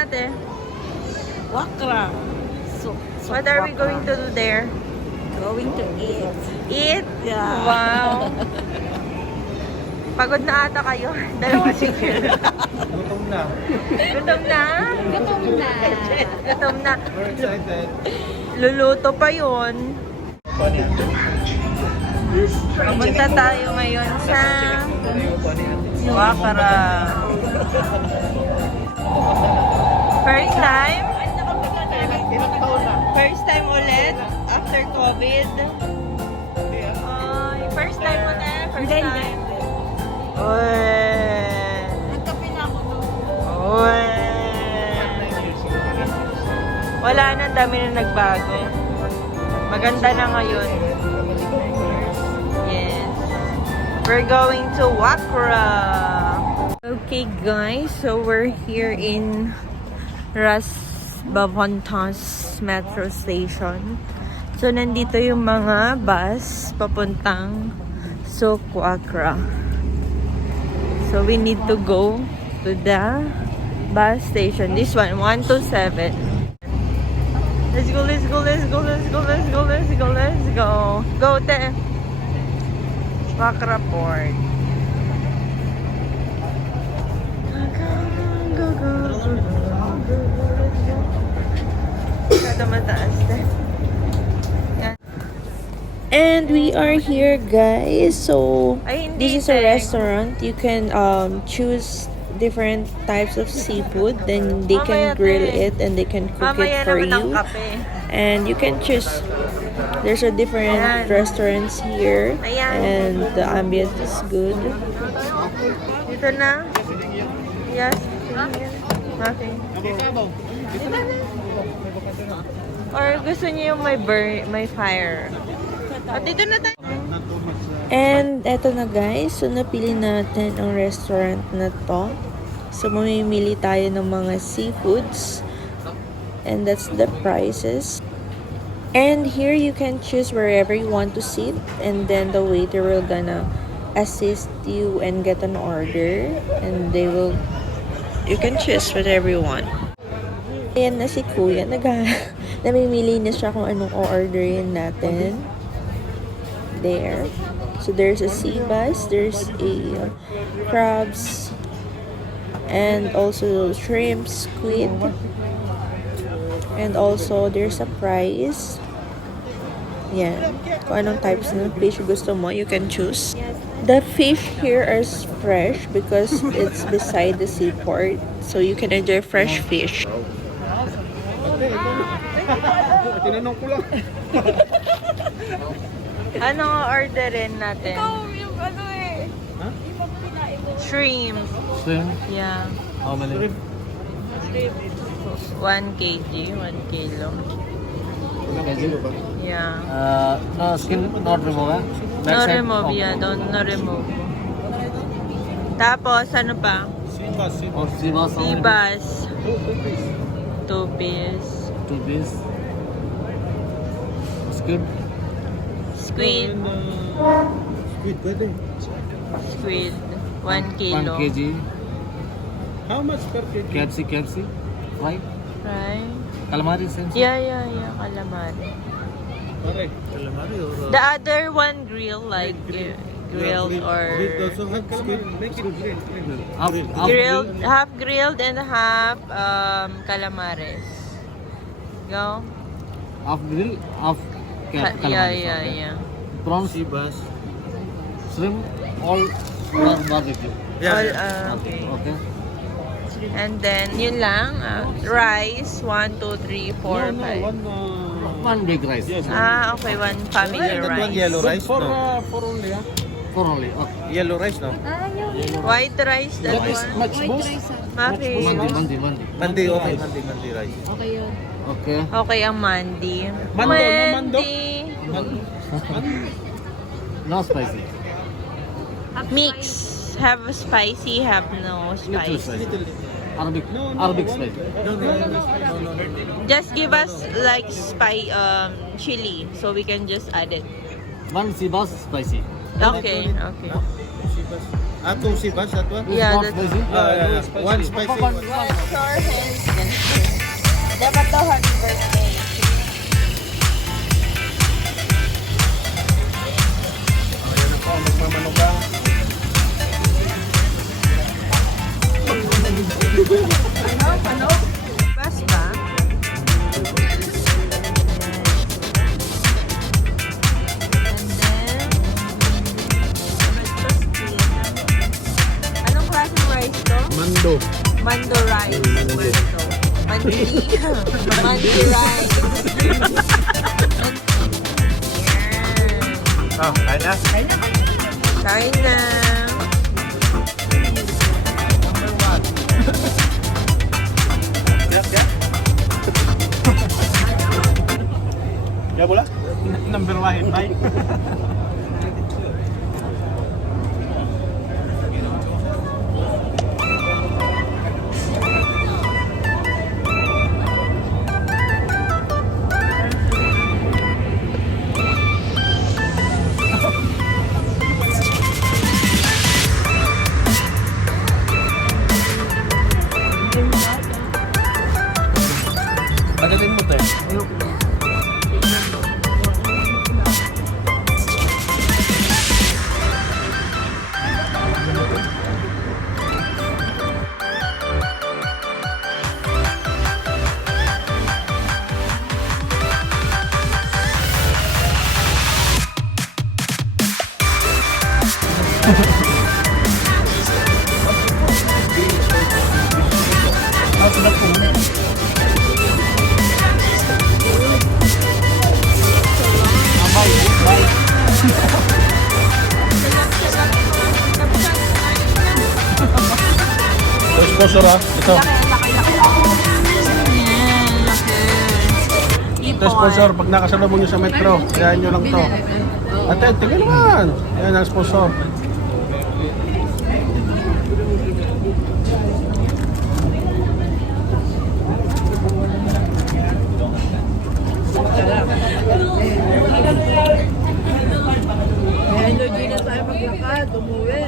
ate? Wakra. So What are we going to do there? Going to eat. Eat? Yeah. Wow. Pagod na ata kayo. Dalawa sige. Gutom na. Gutom na? Gutom na. Gutom na. We're excited. Luluto pa yun. Pupunta tayo ngayon sa Wakra. First time? First time ulit after COVID. First time mo na? First time? Uy! Nagkape na ako no. Uy! Wala na, dami na nagbago. Maganda na ngayon. Yes. We're going to Wakra. Okay guys, so we're here in Ras Bavontas Metro Station. So nandito yung mga bus papuntang Souq, Wakra. So we need to go to the bus station. This one, 127. Let's go, let's go, let's go, let's go, let's go, let's go, let's go. Go, te. Wakra Port. Go, go, go, go, go. Kada mataas, te. Yan. And we are here, guys. So this is a restaurant. You can choose different types of seafood. Then they can grill it and they can cook it for you. And you can choose. There's a different restaurants here, and the ambience is good. Dito na. Yes. Okay. Or gusto niyo yung may fire. At dito na tayo. And eto na guys, so napili natin ang restaurant na to. So mamimili tayo ng mga seafoods. And that's the prices. And here you can choose wherever you want to sit. And then the waiter will gonna assist you and get an order. And you can choose whatever you want. Ayan na si Kuya. Namimili na siya kung anong o-orderin natin. There. So there's a sea bass, there's a crabs, and also shrimp, squid, and also there's a price. Yeah, kung anong types ng fish gusto mo, you can choose. The fish here is fresh because it's beside the seaport, so you can enjoy fresh fish. Tinanong ko lang. Ano orderin natin? Yung ano eh. Ha? Shrimp. Shrimp? Yeah. How many? 1 kg, 1 kilo. Yeah. No skin, not remove, No remove, yeah. No remove. Tapos, ano pa? Sibas. 2 piece. 2 piece. Squid. Squid. Squid, pwede. Squid. 1 kilo. 1 kg. How much per kg? Capsi. Right? Right? Calamari sense? Yeah. Calamari. Correct. Calamari or... The other one grilled, like grilled or... also have squid. Make it grilled. Grilled, half grilled and half calamares. Go. Half grill, half calamari. Yeah. Prawns, bass, shrimp, all barbecue. All, okay. And then, yun lang. Rice, 1, 2, 3, 4, 5. One big rice. Yes. Okay. 1 family rice. One yellow rice, For no? only, huh? For only. Okay. Yellow rice, no? White rice, that That is one. much boss. Maki. Mandi. Mandi, okay. Mandi rice. Okay yun. Okay. Okay ang mandi. Mando, no mando? Mandi. No spicy. Mix. Have spicy, have no Little spicy. spicy. Arabic spicy. No. Just give us like chili so we can just add it. One sibas spicy. Okay. Two sibas, that one? Yeah, Not that's spicy. One spicy. Wash your hands. happy birthday. Ayan ako, magmamanugang. Basta. Anong klaseng rice to? Mando. Mando rice. Mando. Mandi. Mandi rice. Yan. Oh, kaya na? Kain na. Kaya pula? Number 1, bye. Pagdating mo, te. Ito sponsor ha. Ito. Ito sponsor. Pag nakasalubong nyo sa metro, kaya nyo lang to. Ate, tingnan naman. Yan ang sponsor. Energy na tayo maglakad, umuwi.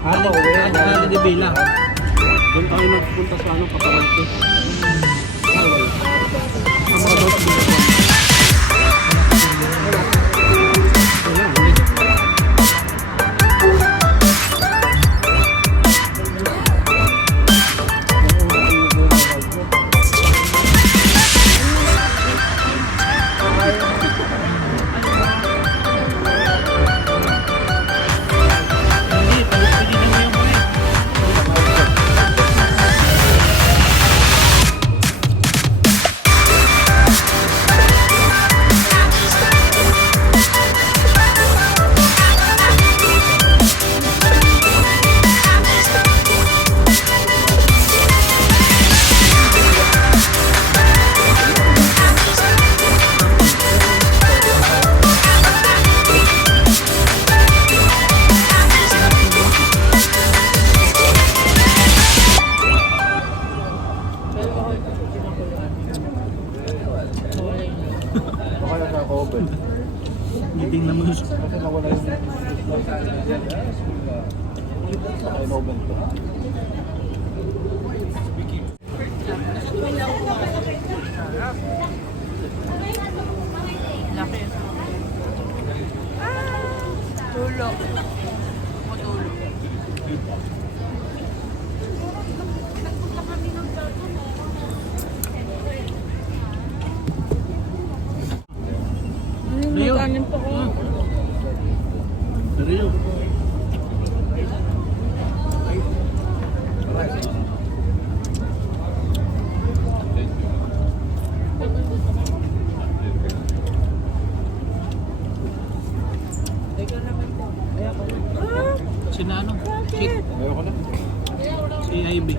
Ano, wala di bilang. Doon tayo magpunta sa ano, Paparante. Ang mga boss dito. Meeting naman siya. Kasi nawala yung oven ko. Laki. Tulo. Tulo. Kanin pa ko. Pero yun. Sinano? Shit. Ayoko na. Si Ivy.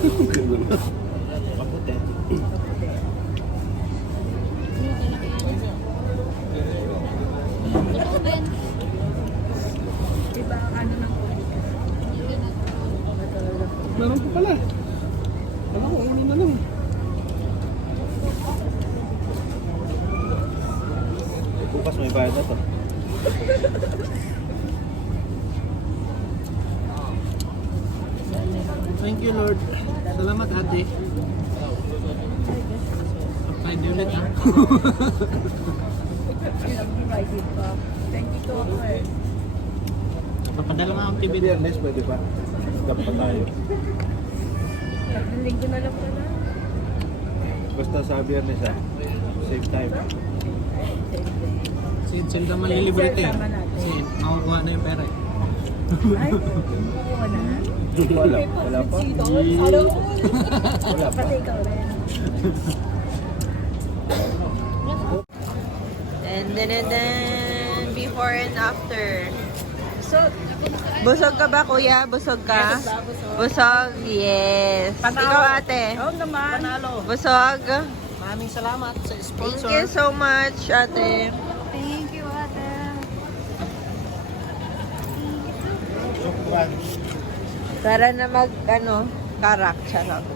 Maputi. Diba, ano ng Meron pa pala. Alam ko, ulo na lang. Bukas may bayad na to. Thank you, Lord. Salamat, ate. Pwede ulit, ha? Thank you to ako eh. Papadala nga ang TV. Biyernes, pwede pa. Gap pa tayo. Tatlong linggo na lang pala. Basta sa biyernes ha. Save time. Si Itzel naman lilibre ito eh. Tama natin. Kasi makukuha na yung pera eh. Ay, kumukuha na. Wala. Wala pa. Ano? Wala pa. Pati ikaw rin. Then, before and after. Busog ka ba, kuya? Busog ka? Busog, yes. Ikaw, ate? Oo naman. Panalo. Busog? Maraming salamat sa Thank you so much, ate. Thank you, ate. Sukran. Tara na mag, karak, charot.